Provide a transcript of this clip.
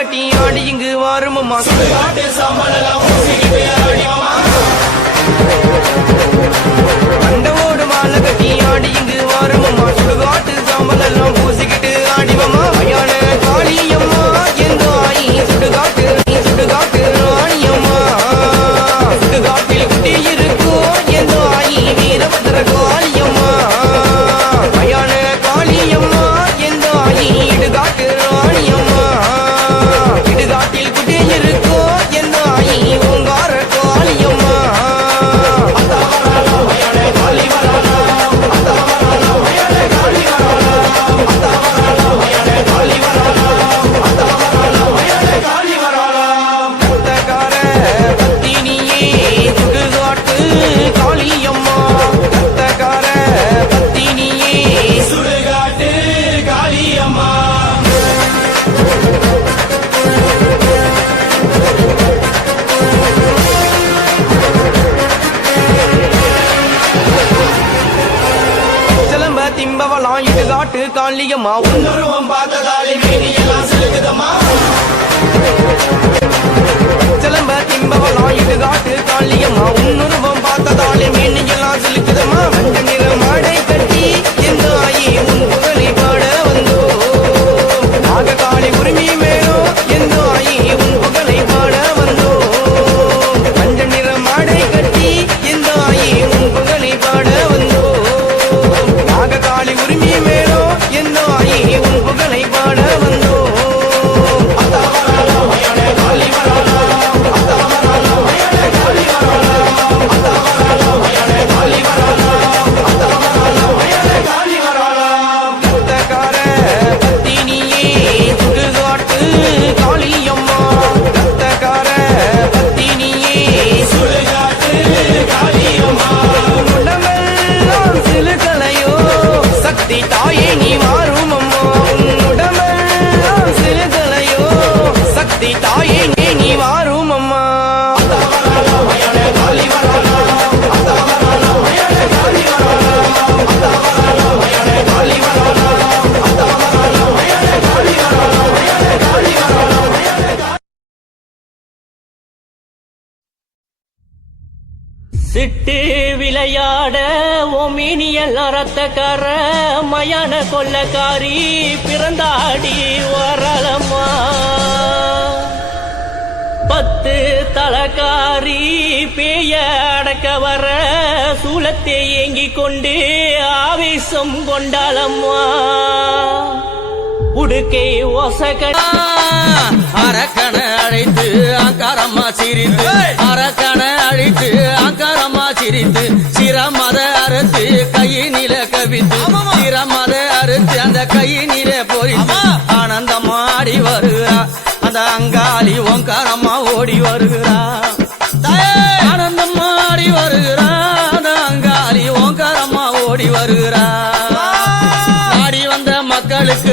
கட்டி ஆடி இங்கு வாருமம்மா அண்டவோடு மாலை கட்டி ஆடி இங்கு வாருமம்மா சுடுகாட்டு சாம்பல் எல்லாம் பூசிக்கிட்டு ஆடிவம்மா ஐயான காளியம்மா எந்த ஆயி சுடுகாட்டு ராணியம்மா சுடுகாட்டில் குட்டி இருக்கோ எந்த ஆயி வீரபத்ர காளியம்மா ஐயான காளியம்மா எந்த ஆயி இடுகாட்டு ராணியம்மா இடுகாட்டில் குட்டி இருக்கோ எந்த ஆயி ஓங்கார காளியம்மா திம்பவலாம் இடுகாட்டு காளியம்மா உன்னுருவம் பார்த்ததாலே மேனியெல்லாம் சிலுக்குதம்மா சிலம்ப திம்பவலாம் இடுகாட்டு காளியம்மா உன்னுருவம் பார்த்ததாலே மேனியெல்லாம் சிலுக்குதம்மா வண்ட நிற மாடை கட்டி எந்த ஆயி உன் புகழை பாட வந்தோ நாக காளி உரிமை மேலோ எந்த ஆயி உன் புகழை பாட வந்தோ வண்ட நிற மாடை கட்டி எந்த ஆயி உன் புகழை பாட வந்தோ காளி உரிமை மேலோ எந்த ஆயி உன் புகழை பாட வந்தோ தாயே நீ மாறும் அம்மா உன்னுடமெல்லாம் சிறுதலையோ சக்தி தாயே நீ மாறும் அம்மா சிட்டு விளையாட ஓமினியல் ரத்தக்கார மயான கொள்ளக்காரி பிறந்தாடி வரலம்மா 10 தலக்காரி பேய அடக்க வர சூலத்தை ஏங்கிக் கொண்டு ஆவேசம் கொண்டாலம்மா உடுக்கை ஒசகடா அரக்கண அழைத்து அங்காரம்மா சிரித்து அரக்கண அழைத்து அங்காரம்மா சிரித்து சிரமத அறுத்து கையினில கவித்து சிரமத அறுத்து அந்த கையினில பொறித்து ஆனந்தம்மா ஆடி வருகிறா அந்த அங்காளி ஓங்காரம்மா ஓடி வருகிறா ஆனந்தம்மா ஆடி வருகிறா அந்த அங்காளி ஓங்காரம்மா ஓடி வருகிறா ஆடி வந்த மக்களுக்கு